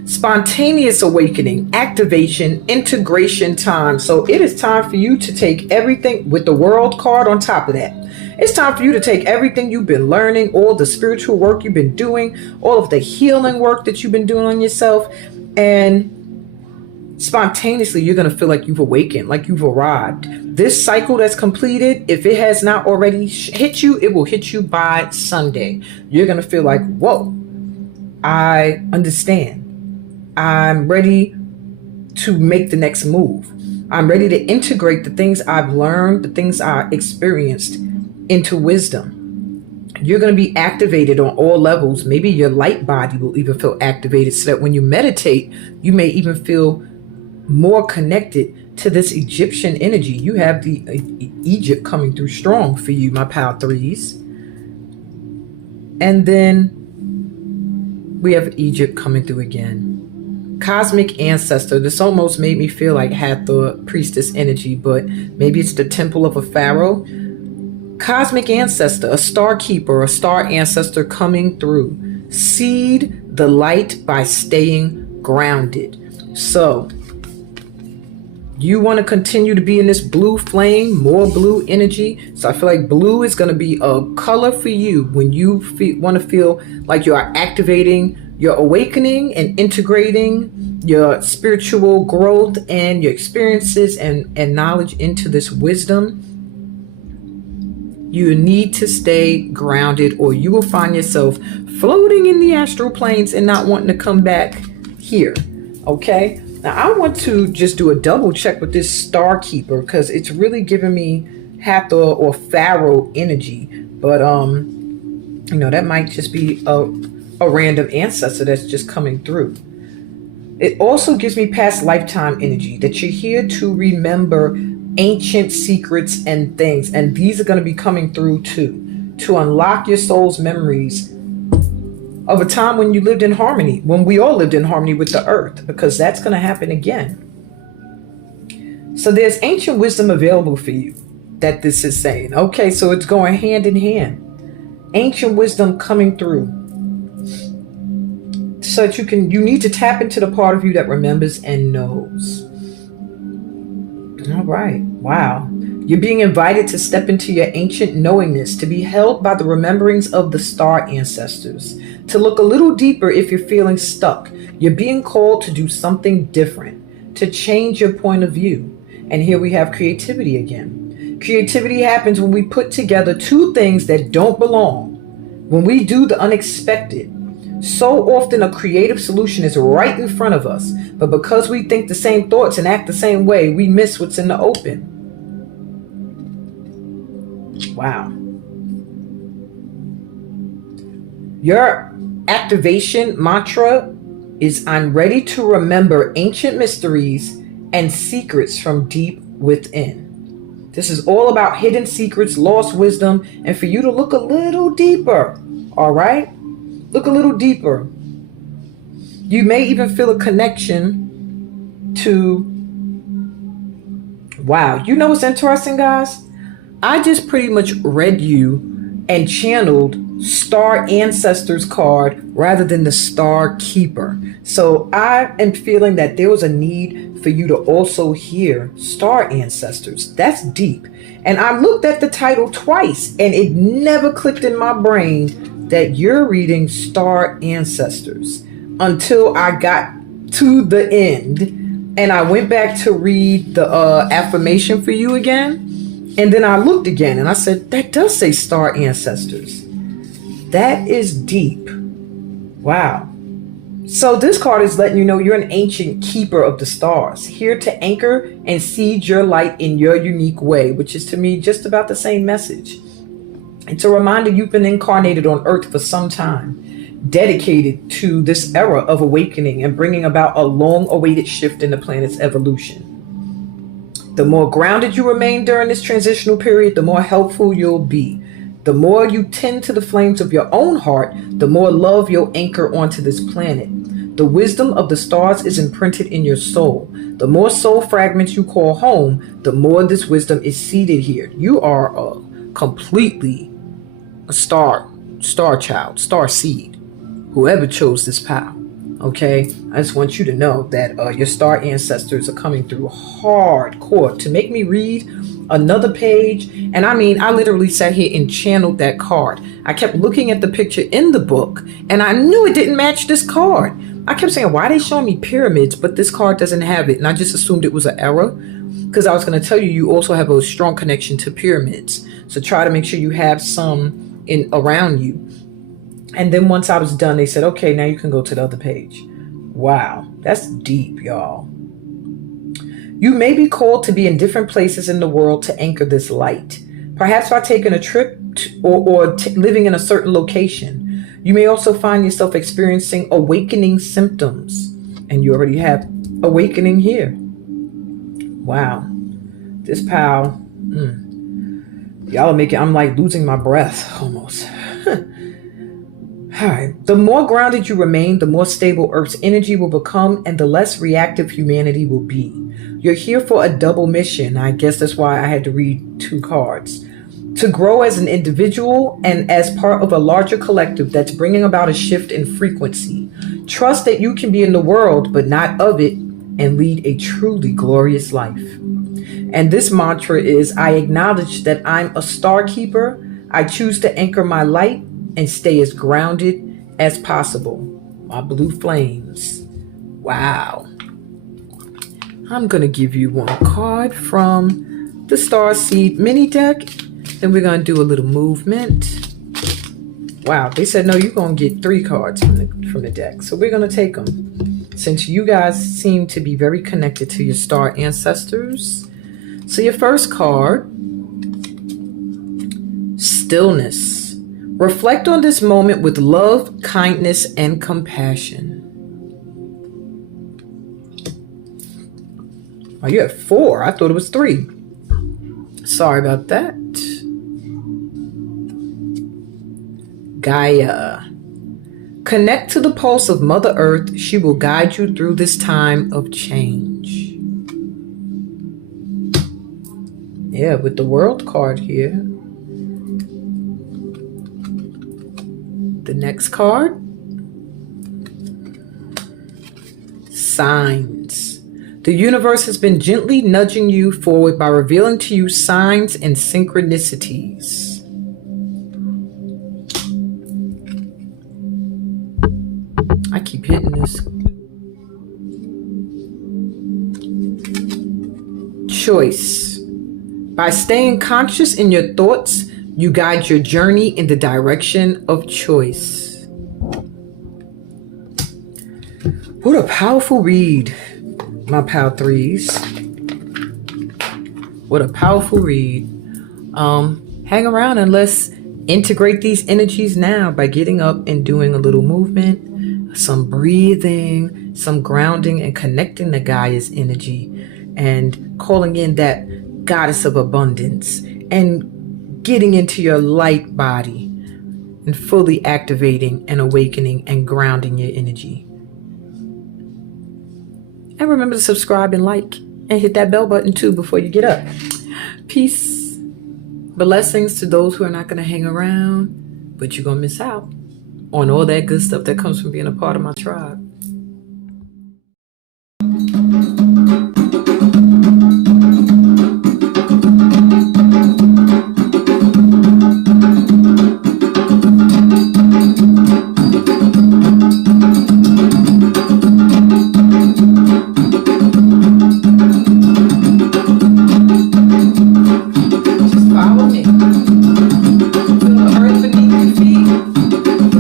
Spontaneous awakening, activation, integration time. So it is time for you to take everything with the World card on top of that. It's time for you to take everything you've been learning, all the spiritual work you've been doing, all of the healing work that you've been doing on yourself, and spontaneously you're going to feel like you've awakened, like you've arrived. This cycle that's completed, if it has not already hit you, it will hit you by Sunday. You're going to feel like, whoa, I understand. I'm ready to make the next move. I'm ready to integrate the things I've learned, the things I experienced into wisdom. You're going to be activated on all levels. Maybe your light body will even feel activated, so that when you meditate, you may even feel more connected to this Egyptian energy. You have the Egypt coming through strong for you, my Power Threes. And then we have Egypt coming through again. Cosmic ancestor. This almost made me feel like Hathor priestess energy, but maybe it's the temple of a pharaoh. Cosmic ancestor, a star keeper, a star ancestor coming through. Seed the light by staying grounded. So you want to continue to be in this blue flame, more blue energy. So I feel like blue is going to be a color for you when you want to feel like you are activating your awakening and integrating your spiritual growth and your experiences and knowledge into this wisdom. You need to stay grounded, or you will find yourself floating in the astral planes and not wanting to come back here. Okay. Now I want to just do a double check with this Star Keeper, because it's really giving me Hathor or Pharaoh energy. But that might just be a random ancestor that's just coming through. It also gives me past lifetime energy, that you're here to remember ancient secrets and things, and these are going to be coming through too, to unlock your soul's memories of a time when you lived in harmony, when we all lived in harmony with the earth, because that's going to happen again. So there's ancient wisdom available for you, that this is saying. Okay, so it's going hand in hand. Ancient wisdom coming through, so that you need to tap into the part of you that remembers and knows. All right. Wow. You're being invited to step into your ancient knowingness, to be held by the rememberings of the star ancestors, to look a little deeper if you're feeling stuck. You're being called to do something different, to change your point of view. And here we have creativity again. Creativity happens when we put together two things that don't belong, when we do the unexpected. So often a creative solution is right in front of us, but because we think the same thoughts and act the same way, we miss what's in the open. Wow. Your activation mantra is, I'm ready to remember ancient mysteries and secrets from deep within. This is all about hidden secrets, lost wisdom, and for you to look a little deeper. All right? Look a little deeper. You may even feel a connection to, wow, you know what's interesting, guys? I just pretty much read you and channeled Star Ancestors card rather than the Star Keeper. So I am feeling that there was a need for you to also hear Star Ancestors. That's deep. And I looked at the title twice and it never clicked in my brain that you're reading Star Ancestors until I got to the end and I went back to read the affirmation for you again. And then I looked again and I said, that does say Star Ancestors. That is deep. Wow. So this card is letting you know you're an ancient keeper of the stars, here to anchor and seed your light in your unique way, which is to me just about the same message. It's a reminder you've been incarnated on Earth for some time, dedicated to this era of awakening and bringing about a long-awaited shift in the planet's evolution. The more grounded you remain during this transitional period, the more helpful you'll be. The more you tend to the flames of your own heart, the more love you'll anchor onto this planet. The wisdom of the stars is imprinted in your soul. The more soul fragments you call home, the more this wisdom is seated here. You are completely a star child, star seed, whoever chose this path. Okay, I just want you to know that your star ancestors are coming through hardcore to make me read another page. And I mean, I literally sat here and channeled that card. I kept looking at the picture in the book and I knew it didn't match this card. I kept saying, why are they showing me pyramids, but this card doesn't have it? And I just assumed it was an error because I was going to tell you, you also have a strong connection to pyramids. So try to make sure you have some in around you. And then once I was done, they said, okay, now you can go to the other page. Wow, that's deep, y'all. You may be called to be in different places in the world to anchor this light. Perhaps by taking a trip or living in a certain location. You may also find yourself experiencing awakening symptoms. And you already have awakening here. Wow. This pal, y'all are making, I'm like losing my breath almost. All right. The more grounded you remain, the more stable Earth's energy will become and the less reactive humanity will be. You're here for a double mission. I guess that's why I had to read two cards. To grow as an individual and as part of a larger collective that's bringing about a shift in frequency. Trust that you can be in the world, but not of it, and lead a truly glorious life. And this mantra is, I acknowledge that I'm a star keeper. I choose to anchor my light and stay as grounded as possible. My blue flames. Wow. I'm going to give you one card from the Starseed mini deck. Then we're going to do a little movement. Wow. They said, no, you're going to get 3 cards from the deck. So we're going to take them. Since you guys seem to be very connected to your star ancestors. So your first card, Stillness. Reflect on this moment with love, kindness, and compassion. Oh, you have 4. I thought it was 3. Sorry about that. Gaia. Connect to the pulse of Mother Earth. She will guide you through this time of change. Yeah, with the World card here. The next card, Signs. The universe has been gently nudging you forward by revealing to you signs and synchronicities. I keep hitting this. Choice. By staying conscious in your thoughts, you guide your journey in the direction of choice. What a powerful read, my pal 3s. What a powerful read. Hang around and let's integrate these energies now by getting up and doing a little movement, some breathing, some grounding, and connecting to Gaia's energy and calling in that goddess of abundance and getting into your light body and fully activating and awakening and grounding your energy. And remember to subscribe and like and hit that bell button too before you get up. Peace. Blessings to those who are not going to hang around, but you're going to miss out on all that good stuff that comes from being a part of my tribe.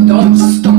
Don't stop.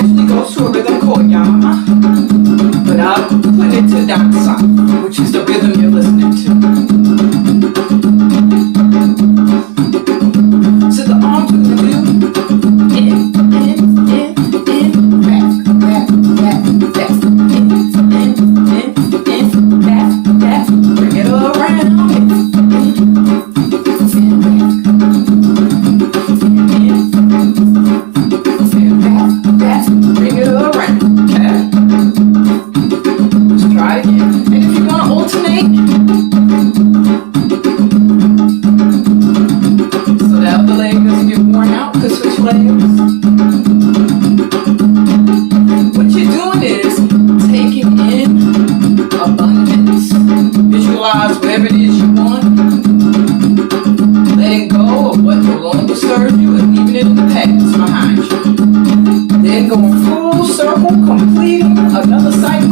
actually goes to a rhythm called Yama, but I'll put it to down south, which is the rhythm you're listening to. So the arms we're gonna do in, back, back, back, back, in, back, back, bring it around, in, back, bring it around, okay? Let's try again. And if you want to alternate, so that other leg doesn't get worn out, you could switch legs. What you're doing is taking in abundance. Visualize whatever it is you want, letting go of what no longer serves you and leaving it in the past behind you. Then going full circle, completing another cycle